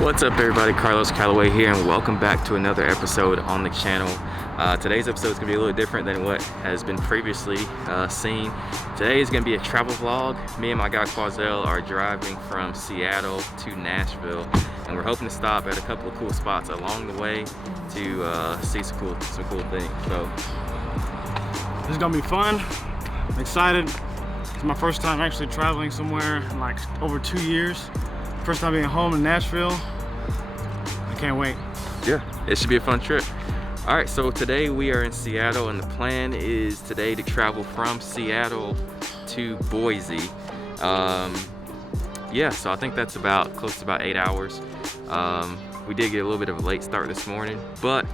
What's up everybody, Carlos Calloway here and welcome back to another episode on the channel. Today's episode is going to be a little different than what has been previously seen. Today is going to be a travel vlog. Me and my guy Kwazel are driving from Seattle to Nashville and we're hoping to stop at a couple of cool spots along the way to see some cool things. So this is going to be fun. I'm excited. It's my first time actually traveling somewhere in like over 2 years. First time being home in Nashville. I can't wait. Yeah, it should be a fun trip. All right, so today we are in Seattle and the plan is today to travel from Seattle to Boise. Yeah, so I think that's about close to about 8 hours. We did get a little bit of a late start this morning, but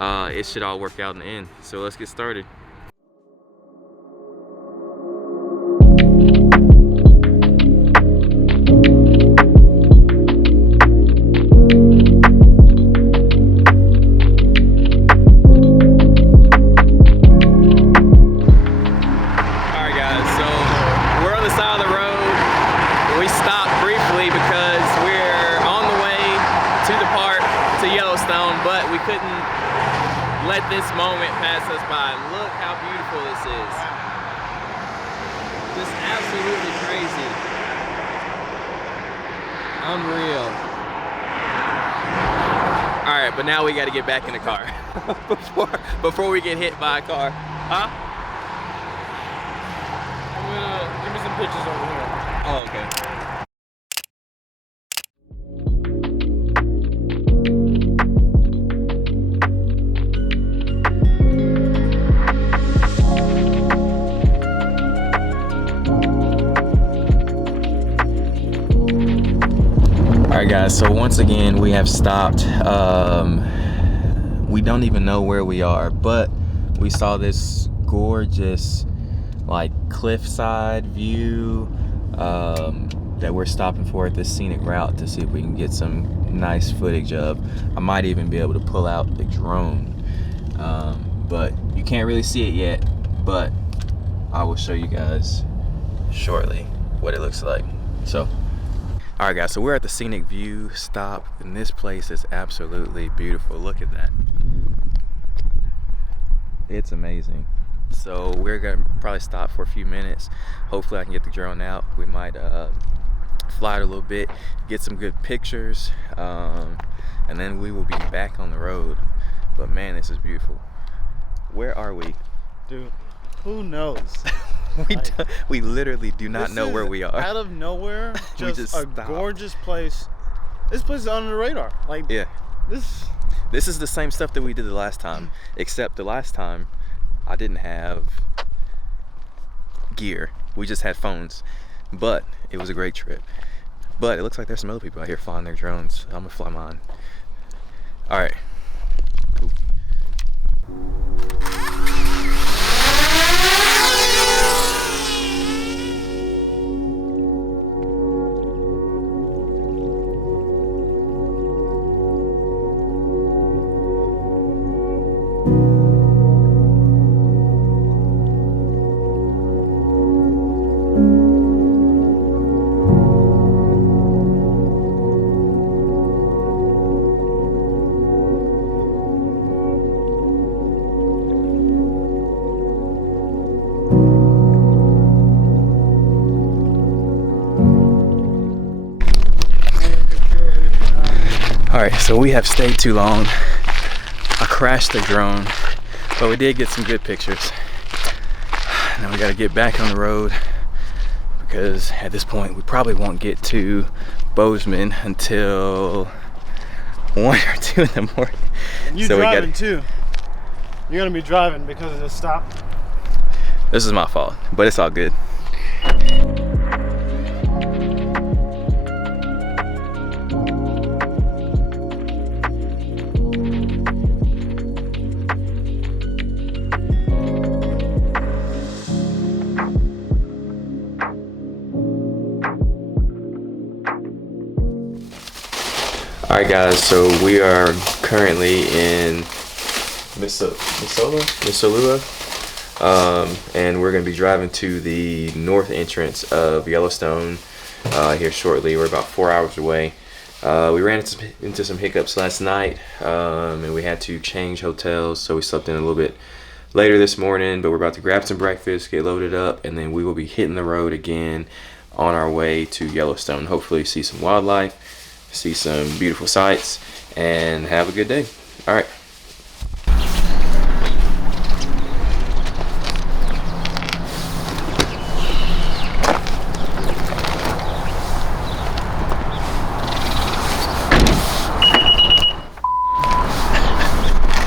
it should all work out in the end. So let's get started. Yellowstone, but we couldn't let this moment pass us by. Look how beautiful this is. Just absolutely crazy. Unreal. All right, but now we got to get back in the car before we get hit by a car. Huh? I'm gonna give me some pictures over here. Oh, okay. Alright guys, so once again we have stopped. We don't even know where we are, but we saw this gorgeous like cliffside view that we're stopping for at this scenic route to see if we can get some nice footage of. I might even be able to pull out the drone, but you can't really see it yet, but I will show you guys shortly what it looks like. So all right guys, so we're at the scenic view stop and this place is absolutely beautiful. Look at that. It's amazing. So we're gonna probably stop for a few minutes. Hopefully I can get the drone out. We might fly it a little bit, get some good pictures, and then we will be back on the road. But man, this is beautiful. Where are we? Dude, who knows? We literally do not know where we are. Out of nowhere, just a stopped. gorgeous place. This place is under the radar. Like, yeah. This is the same stuff that we did the last time, except the last time I didn't have gear. We just had phones, but it was a great trip. But it looks like there's some other people out here flying their drones. I'm gonna fly mine. All right. Cool. All right, so we have stayed too long. I crashed the drone, but we did get some good pictures. Now we gotta get back on the road because at this point we probably won't get to Bozeman until 1 or 2 in the morning. And you driving too. You're gonna be driving because of this stop. This is my fault, but it's all good. Alright guys, so we are currently in Missoula, and we're going to be driving to the north entrance of Yellowstone here shortly. We're about 4 hours away. We ran into some hiccups last night, and we had to change hotels, so we slept in a little bit later this morning, but we're about to grab some breakfast, get loaded up, and then we will be hitting the road again on our way to Yellowstone. Hopefully see some wildlife, see some beautiful sights, and have a good day. All right.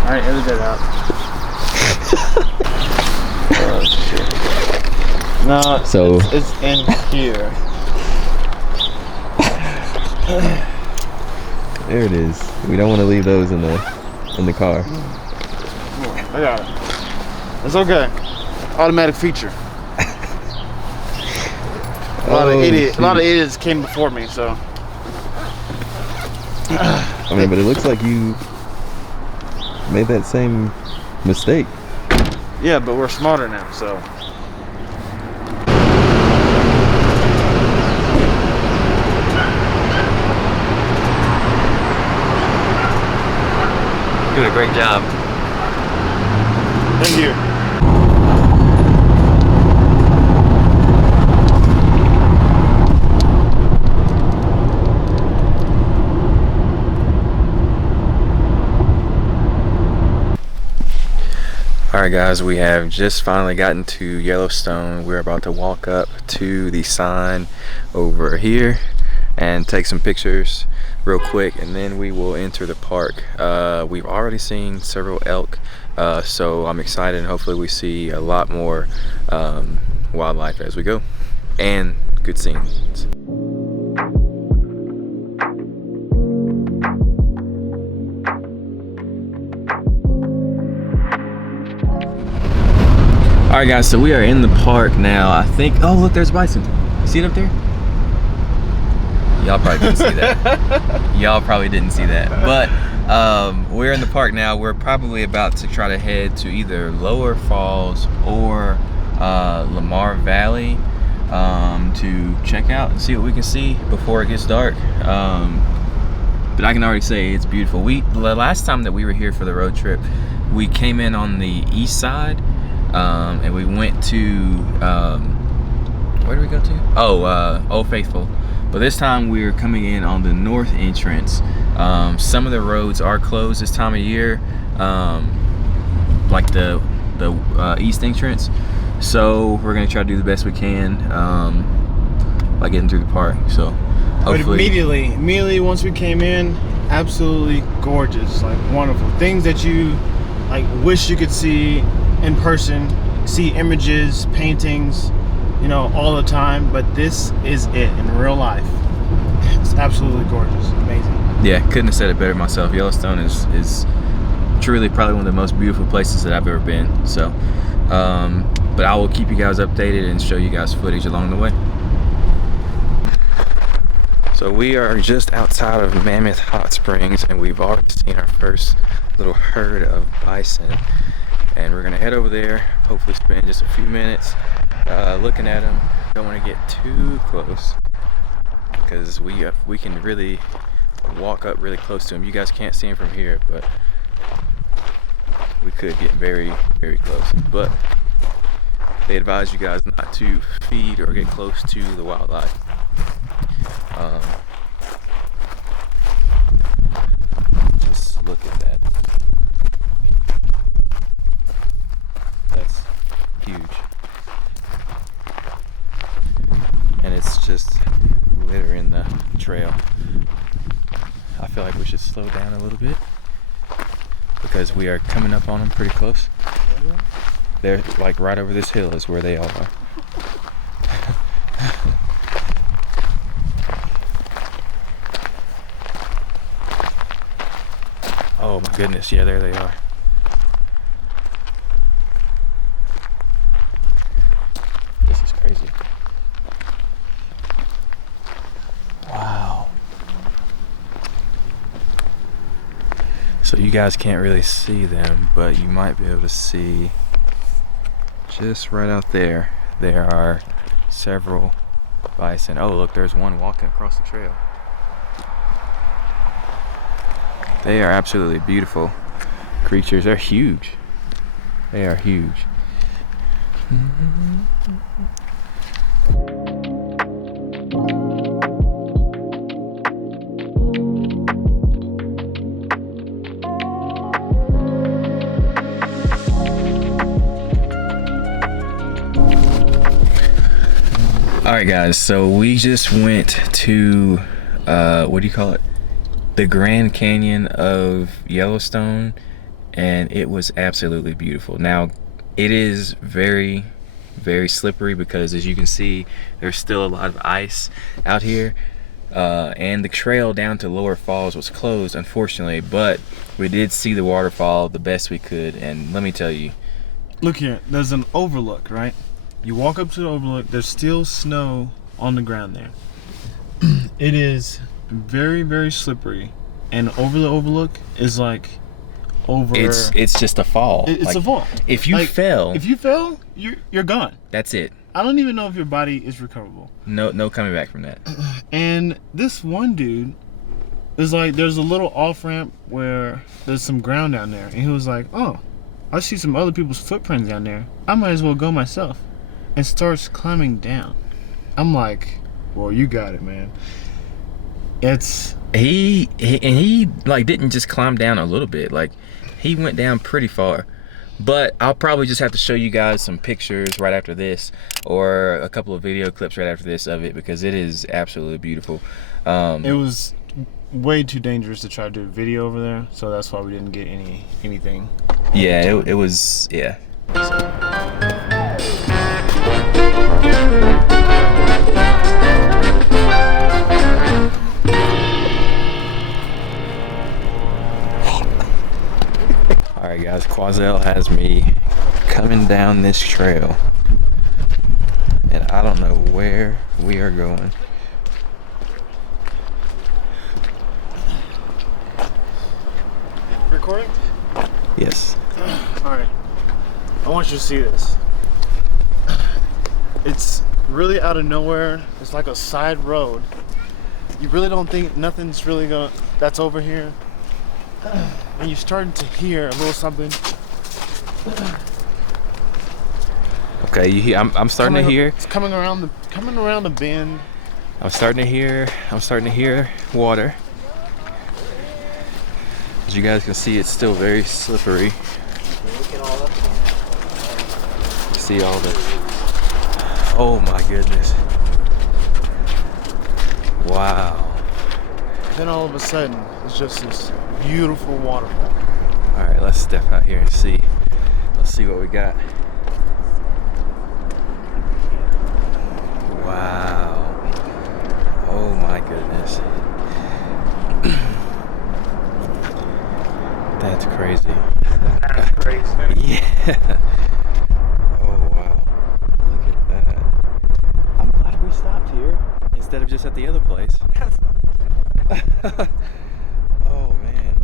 All right, edit that out. Oh, shit. No, So it's in here. there it is. We don't want to leave those in the car. I got it. It's okay. Automatic feature. A lot of idiots came before me, so. I mean, but it looks like you made that same mistake. Yeah, but we're smarter now, so. Doing a great job. Thank you. Alright guys, we have just finally gotten to Yellowstone. We're about to walk up to the sign over here and take some pictures real quick, and then we will enter the park. We've already seen several elk, so I'm excited, and hopefully we see a lot more wildlife as we go, and good scenes. Alright guys, so we are in the park now. I think, oh look, there's bison. See it up there? Y'all probably didn't see that. Y'all probably didn't see that. But we're in the park now. We're probably about to try to head to either Lower Falls or LAMAR Valley to check out and see what we can see before it gets dark. But I can already say it's beautiful. The last time that we were here for the road trip, we came in on the east side. And we went to where did we go to? Old Faithful. But this time we're coming in on the north entrance. Some of the roads are closed this time of year, like the east entrance. So we're gonna try to do the best we can by getting through the park. So hopefully. But immediately once we came in, absolutely gorgeous, like wonderful things that you like wish you could see in person, see images, paintings, you know, all the time, but this is it in real life. It's absolutely gorgeous, amazing. Yeah, couldn't have said it better myself. Yellowstone is truly probably one of the most beautiful places that I've ever been. So, but I will keep you guys updated and show you guys footage along the way. So we are just outside of Mammoth Hot Springs, and we've already seen our first little herd of bison. And we're gonna head over there, hopefully spend just a few minutes looking at them. Don't want to get too close because we can really walk up really close to them. You guys can't see them from here, but we could get very, very close. But they advise you guys not to feed or get close to the wildlife. Just look at that. That's huge. And it's just littering the trail. I feel like we should slow down a little bit because we are coming up on them pretty close. They're like right over this hill is where they all are. Oh my goodness, yeah, there they are. This is crazy. Wow. So you guys can't really see them, but you might be able to see just right out there. There are several bison. Oh look, there's one walking across the trail. They are absolutely beautiful creatures. They're huge. They are huge. All right, guys, so we just went to what do you call it, the Grand Canyon of Yellowstone, and it was absolutely beautiful. Now it is very, very slippery because, as you can see, there's still a lot of ice out here, and the trail down to Lower Falls was closed, unfortunately, but we did see the waterfall the best we could. And let me tell you, look here, there's an overlook, right? You walk up to the overlook, there's still snow on the ground there. It is very, very slippery, and over the overlook is like over. It's just a fall. It's like, a fall. If you fell, you're gone. That's it. I don't even know if your body is recoverable. No coming back from that. And this one dude is like, there's a little off ramp where there's some ground down there, and he was like, "Oh, I see some other people's footprints down there. I might as well go myself." And starts climbing down. I'm like, well, you got it, man. It's he like didn't just climb down a little bit, like he went down pretty far. But I'll probably just have to show you guys some pictures right after this, or a couple of video clips right after this of it, because it is absolutely beautiful. It was way too dangerous to try to do a video over there, so that's why we didn't get anything. Yeah, it was, yeah. Alright guys, Kwazel has me coming down this trail, and I don't know where we are going. Recording? Yes. Alright, I want you to see this. It's really out of nowhere. It's like a side road. You really don't think nothing's really that's over here. And you're starting to hear a little something. Okay, I'm starting to hear. It's coming around the bend. I'm starting to hear water. As you guys can see, it's still very slippery. See all the. Oh my goodness! Wow. Then all of a sudden, it's just this beautiful waterfall. All right, let's step out here and see. Let's see what we got. Wow. Oh my goodness. That's crazy. That's crazy. Yeah. Oh wow. Look at that. I'm glad we stopped here instead of just at the other place. Oh man.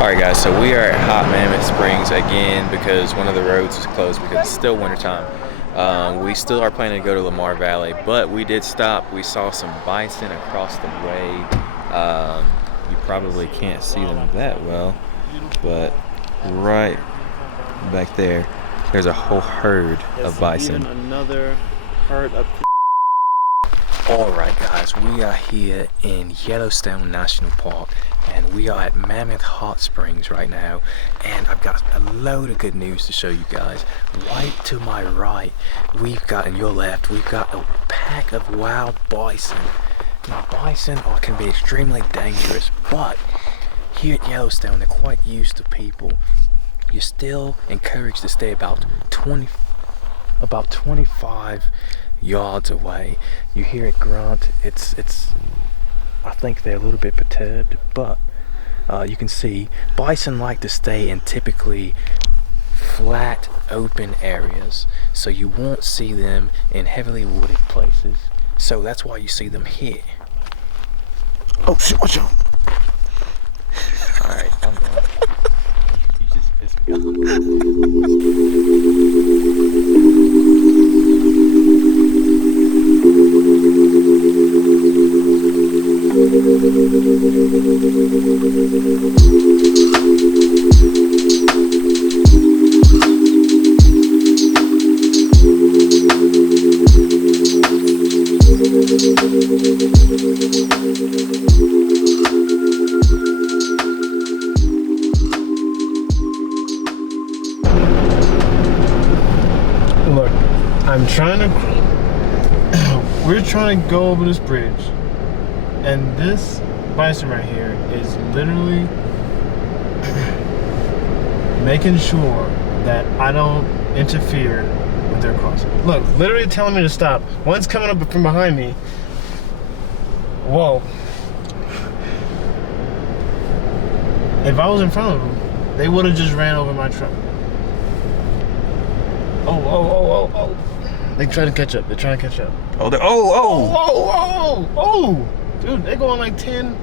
Alright guys, so we are at Hot Mammoth Springs again because one of the roads is closed because it's still wintertime. We still are planning to go to LAMAR Valley, but we did stop. We saw some bison across the way. You probably can't see them that well, but right back there, there's a whole herd of bison. Another herd of. Alright guys, we are here in Yellowstone National Park, and we are at Mammoth Hot Springs right now, and I've got a load of good news to show you guys. Right to my right, we've got, and your left, we've got a pack of wild bison. Now bison can be extremely dangerous, but here at Yellowstone they're quite used to people. You're still encouraged to stay about 25 yards away. You hear it grunt. It's I think they're a little bit perturbed, but you can see bison like to stay in typically flat, open areas, so you won't see them in heavily wooded places. So that's why you see them here. Oh shit, watch out. Alright, I'm done. You just pissed me off. Look, we're trying to go over this bridge, and this bison right here is literally making sure that I don't interfere with their crossing. Look, literally telling me to stop. One's coming up from behind me. Whoa. If I was in front of them, they would have just ran over my truck. Oh. They trying to catch up. They're trying to catch up. Oh. Dude, they're going like 10,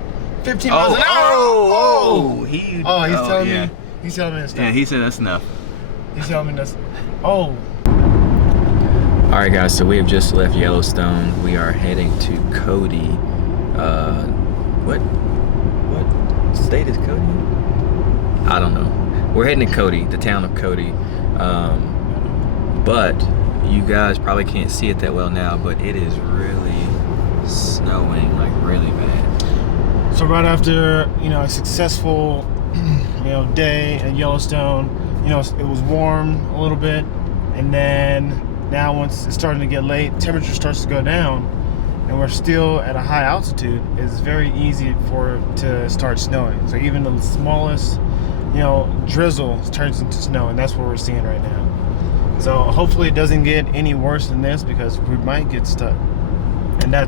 15 miles an hour. He's telling me. He's telling me to stop. Yeah, he said that's enough. He's telling me that's. Oh. Alright guys, so we have just left Yellowstone. We are heading to Cody. What state is Cody? I don't know. We're heading to Cody, the town of Cody. But you guys probably can't see it that well now, but it is really snowing, like really bad. So right after, a successful, day at Yellowstone, it was warm a little bit, and then now once it's starting to get late, temperature starts to go down, and we're still at a high altitude, it's very easy for it to start snowing. So even the smallest, drizzle turns into snow, and that's what we're seeing right now. So hopefully it doesn't get any worse than this, because we might get stuck. And I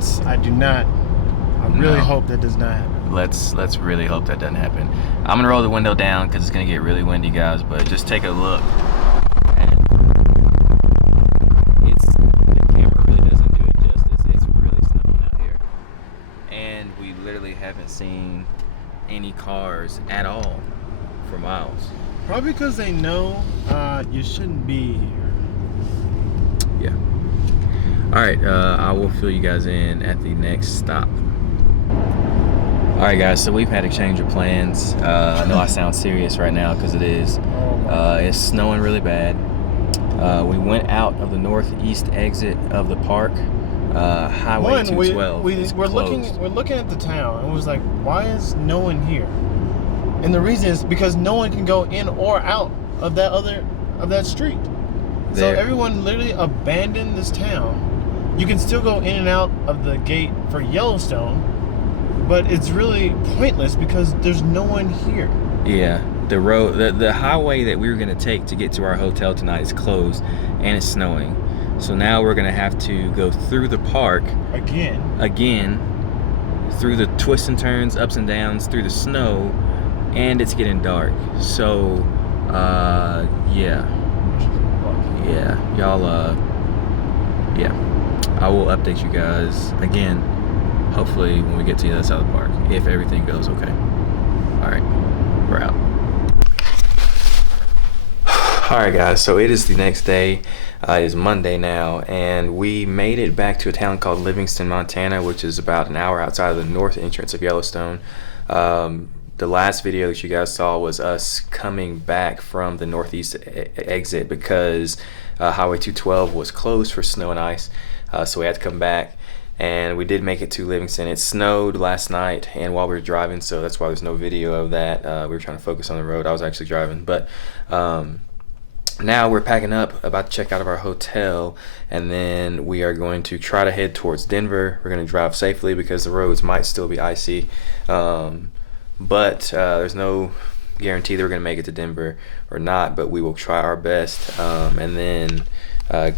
really hope that does not happen. Let's really hope that doesn't happen. I'm gonna roll the window down because it's gonna get really windy, guys, but just take a look. The camera really doesn't do it justice. It's really snowing out here. And we literally haven't seen any cars at all for miles. Probably because they know you shouldn't be here. Yeah. Alright, I will fill you guys in at the next stop. Alright guys, so we've had a change of plans. I know I sound serious right now because it is. It's snowing really bad. We went out of the northeast exit of the park. Highway 212. We're looking at the town and was like, why is no one here? And the reason is because no one can go in or out of that street. So everyone literally abandoned this town. You can still go in and out of the gate for Yellowstone, but it's really pointless because there's no one here. Yeah, the highway that we were gonna take to get to our hotel tonight is closed, and it's snowing. So now we're gonna have to go through the park again, through the twists and turns, ups and downs, through the snow, and it's getting dark. So I will update you guys again, hopefully when we get to the other side of the park, if everything goes okay. Alright, we're out. Alright guys, so it is the next day. It is Monday now, and we made it back to a town called Livingston, Montana, which is about an hour outside of the north entrance of Yellowstone. The last video that you guys saw was us coming back from the northeast exit because Highway 212 was closed for snow and ice, so we had to come back, and we did make it to Livingston. It snowed last night and while we were driving, so that's why there's no video of that. We were trying to focus on the road. I was actually driving, but now we're packing up, about to check out of our hotel, and then we are going to try to head towards Denver. We're going to drive safely because the roads might still be icy. But there's no guarantee that we're going to make it to Denver or not, but we will try our best, and then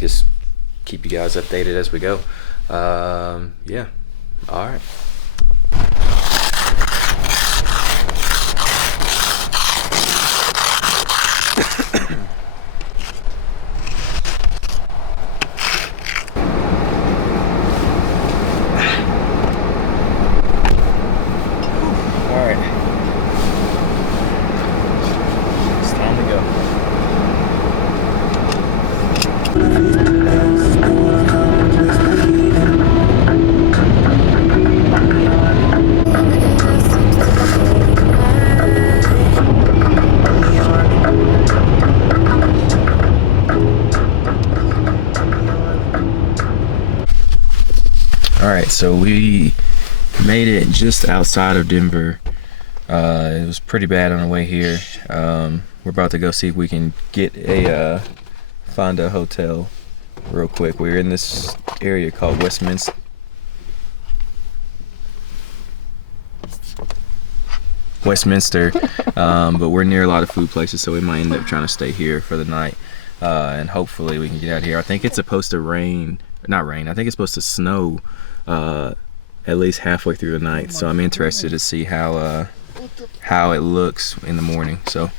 just keep you guys updated as we go. Yeah, all right. All right, so we made it just outside of Denver. It was pretty bad on the way here. We're about to go see if we can get find a hotel real quick. We're in this area called Westminster. But we're near a lot of food places, so we might end up trying to stay here for the night, and hopefully we can get out here. I think it's supposed to rain, not rain, I think it's supposed to snow at least halfway through the night, so I'm interested to see how it looks in the morning. So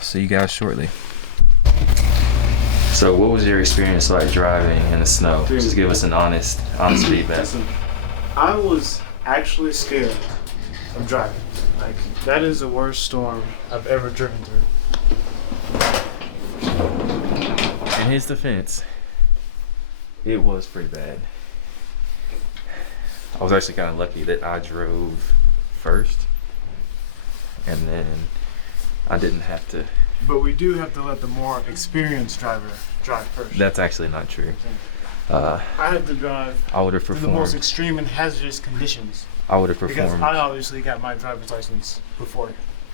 see you guys shortly. So what was your experience like driving in the snow? Dude, just give us an honest feedback. Listen, I was actually scared of driving. Like, that is the worst storm I've ever driven through. In his defense, it was pretty bad. I was actually kind of lucky that I drove first, and then I didn't have to. But we do have to let the more experienced driver drive first. That's actually not true. I had to drive I would have through the performed. most extreme and hazardous conditions. I would have Because performed. I obviously got my driver's license before.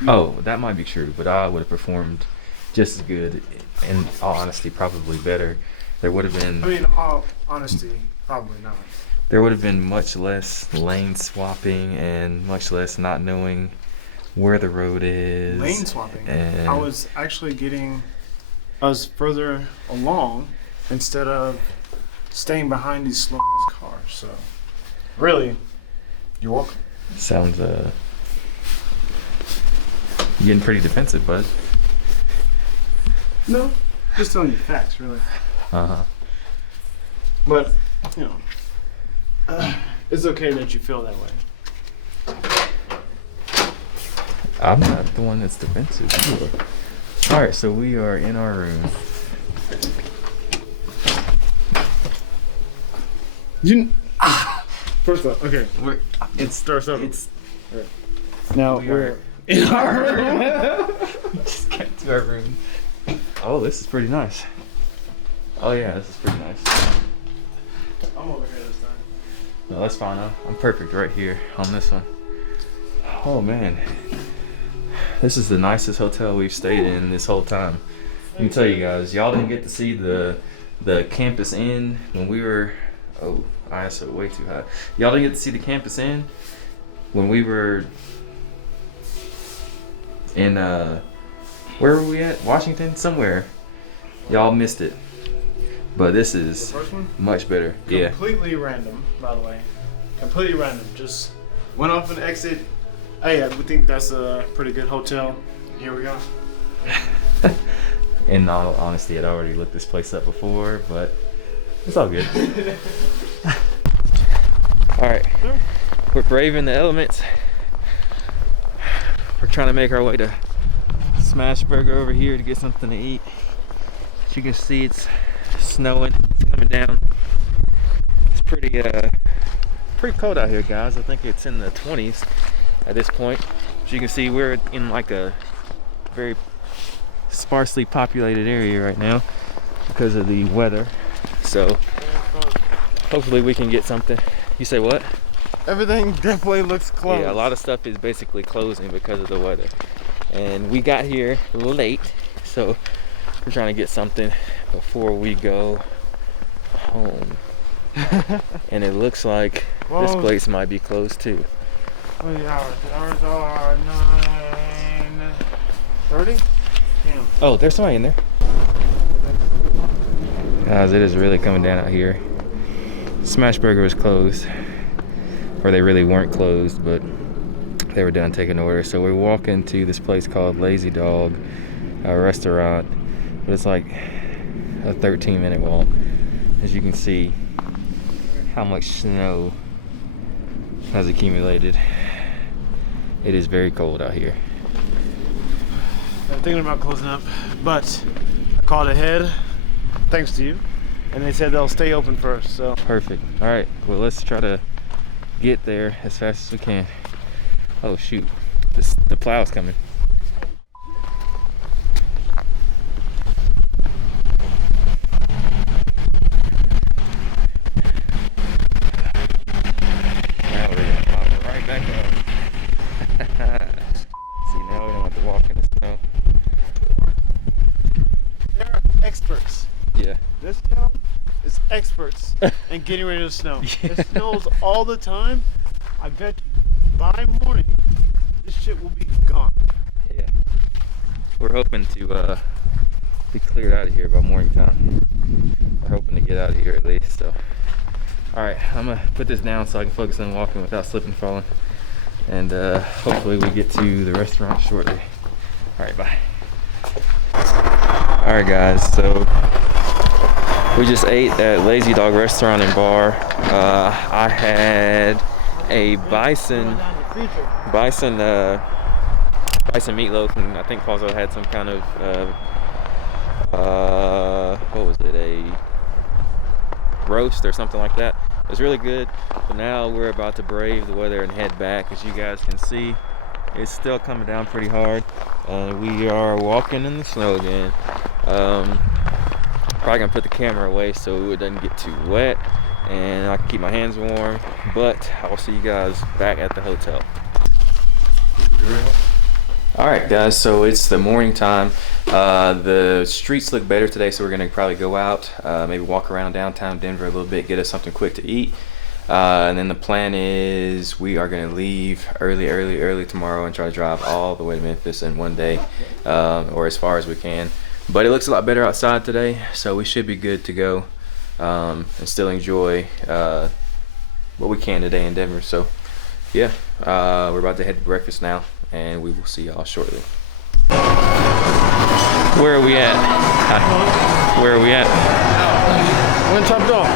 Oh, that might be true, but I would have performed just as good. In all honesty, probably better. There would have been. I mean, all honesty, probably not. There would have been much less lane swapping and much less not knowing where the road is. Lane swapping. And I was actually getting us further along instead of staying behind these slow cars. So, really, you're welcome. sounds you're getting pretty defensive, bud. No, just telling you facts, really. Uh-huh. But, you know, it's okay that you feel that way. I'm not the one that's defensive. You are. All right, so we are in our room. First off, okay, It's start over. It's Now we're in our room. just get to our room. Oh, this is pretty nice. Oh yeah, this is pretty nice. I'm over here this time. No, that's fine. I'm perfect right here on this one. Oh man, this is the nicest hotel we've stayed in this whole time. Let me tell you guys, y'all didn't get to see the Campus Inn when we were. Oh, I ISO way too high. Y'all didn't get to see the Campus Inn when we were in where were we at? Washington, somewhere. Y'all missed it. But this is The first one? much better. Yeah. Completely random, by the way. Completely random. Just went off an exit. Hey, we think that's a pretty good hotel. Here we go. In all honesty, I'd already looked this place up before, but it's all good. All right, Sure. we're braving the elements. We're trying to make our way to Smash Burger over here to get something to eat. As you can see, it's snowing. It's coming down. It's pretty cold out here, guys. I think it's in the 20s at this point. As you can see, we're in like a very sparsely populated area right now because of the weather. So hopefully we can get something. You say what? Everything definitely looks closed. Yeah, a lot of stuff is basically closing because of the weather. And we got here a little late, so we're trying to get something before we go home. And it looks like this Closed. place might be closed too. What are the hours? The hours are 9:30. Damn. Oh, there's somebody in there. Guys, it is really coming down out here. Smash Burger was closed. Or they really weren't closed, but they were done taking orders. So we're walking to this place called Lazy Dog, a restaurant. But it's like a 13-minute walk. As you can see, how much snow has accumulated. It is very cold out here. I'm thinking about closing up, but I called ahead, thanks to you, and they said they'll stay open first. So Perfect. All right, well, let's try to get there as fast as we can. Oh shoot, the plow's coming. and getting ready to snow. It snows all the time. I bet you by morning, this shit will be gone. Yeah. We're hoping to be cleared out of here by morning time. We're hoping to get out of here at least, so. All right, I'm gonna put this down so I can focus on walking without slipping and falling. And hopefully we get to the restaurant shortly. All right, bye. All right, guys, so we just ate at Lazy Dog Restaurant and Bar. I had a bison meatloaf, and I think Kwazel had some kind of what was it, a roast or something like that. It was really good. But now we're about to brave the weather and head back. As you guys can see, it's still coming down pretty hard. We are walking in the snow again. Probably gonna put the camera away so it doesn't get too wet and I can keep my hands warm, but I will see you guys back at the hotel. All right, guys, so it's the morning time. The streets look better today, so we're gonna probably go out, maybe walk around downtown Denver a little bit, get us something quick to eat. And then the plan is we are gonna leave early tomorrow and try to drive all the way to Memphis in one day, or as far as we can. But it looks a lot better outside today, so we should be good to go, and still enjoy what we can today in Denver. So yeah, we're about to head to breakfast now, and we will see y'all shortly. Where are we at? Where are we at? We're in Top Dog.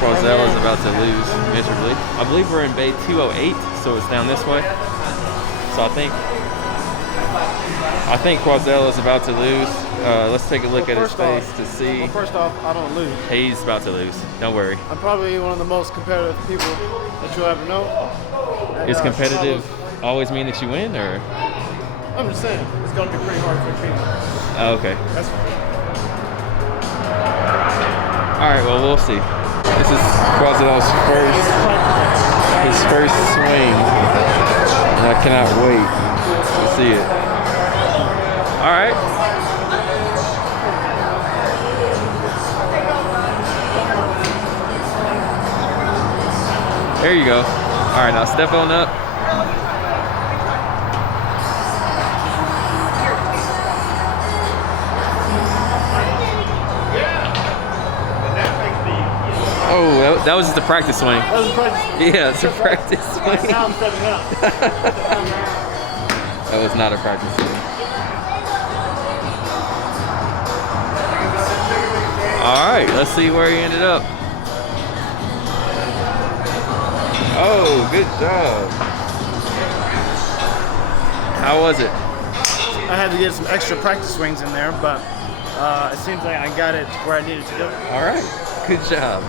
Kwazel is about to lose miserably. I believe we're in Bay 208, so it's down this way. So I think Kwazel is about to lose. Let's take a look at his face to see. Well, first off, I don't lose. He's about to lose. Don't worry. I'm probably one of the most competitive people that you'll ever know. And, Is competitive always mean that you win, or? I'm just saying, it's gonna be pretty hard for me. Oh, okay. That's fine. All right. Well, we'll see. This is Kwazel's first swing, and I cannot wait to see it. All right. There you go. All right, now step on up. Oh, that was just a practice swing. That was a practice. Yeah, it's a practice swing. Now I'm stepping up. That was not a practice swing. All right, let's see where he ended up. Oh, good job. How was it? I had to get some extra practice swings in there, but it seems like I got it where I needed to go. All right, good job.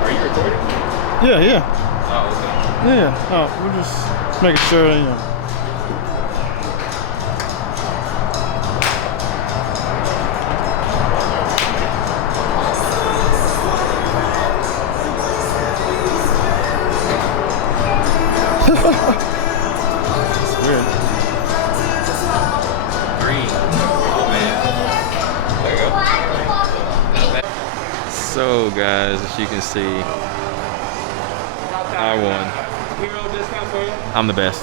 Are you recording? Yeah. Oh, okay. Yeah. Oh, we're just making sure, you know. It's weird. Green. Oh, man. There you go. So, guys, as you can see, I won. I'm the best.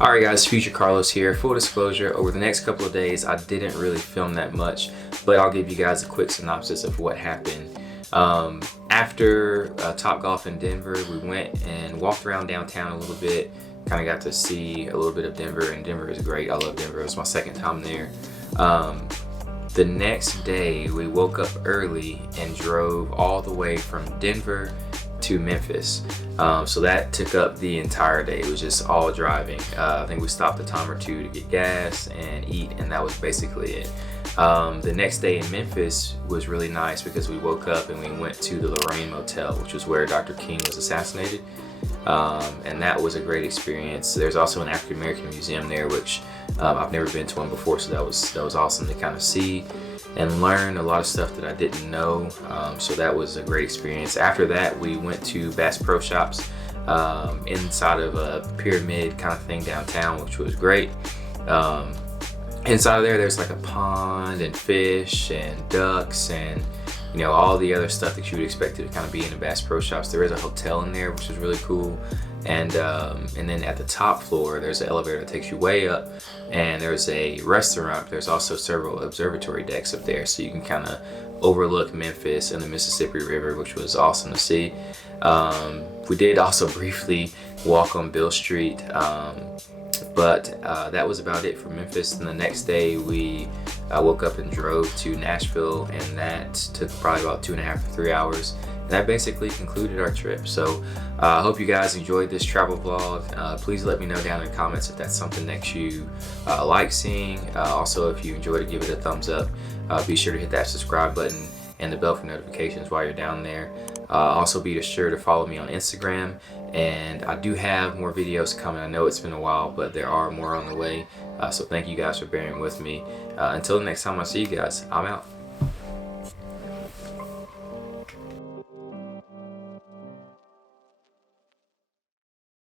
Alright guys, Future Carlos here. Full disclosure, over the next couple of days I didn't really film that much, but I'll give you guys a quick synopsis of what happened. After Topgolf in Denver, we went and walked around downtown a little bit, kind of got to see a little bit of Denver, and Denver is great. I love Denver. It was my second time there. The next day we woke up early and drove all the way from Denver to Memphis. So that took up the entire day. It was just all driving. I think we stopped a time or two to get gas and eat, and that was basically it. The next day in Memphis was really nice because we woke up and we went to the Lorraine Motel, which was where Dr. King was assassinated. And that was a great experience. There's also an African American museum there, which I've never been to one before, so that was awesome to kind of see. and learn a lot of stuff that I didn't know. So that was a great experience. After that, we went to Bass Pro Shops inside of a pyramid kind of thing downtown, which was great. Inside of there, there's like a pond and fish and ducks and all the other stuff that you would expect to kind of be in the Bass Pro Shops. There is a hotel in there, which is really cool. And then at the top floor, there's an elevator that takes you way up, and there's a restaurant. There's also several observatory decks up there, so you can kind of overlook Memphis and the Mississippi River, which was awesome to see. We did also briefly walk on Bill Street, but that was about it for Memphis. And the next day we woke up and drove to Nashville, and that took probably about 2.5 to 3 hours. And that basically concluded our trip. So I hope you guys enjoyed this travel vlog. Please let me know down in the comments if that's something that you like seeing. Also, if you enjoyed it, give it a thumbs up. Be sure to hit that subscribe button and the bell for notifications while you're down there. Also be sure to follow me on Instagram, and I do have more videos coming. I know it's been a while, but there are more on the way. So thank you guys for bearing with me. Until the next time I see you guys, I'm out.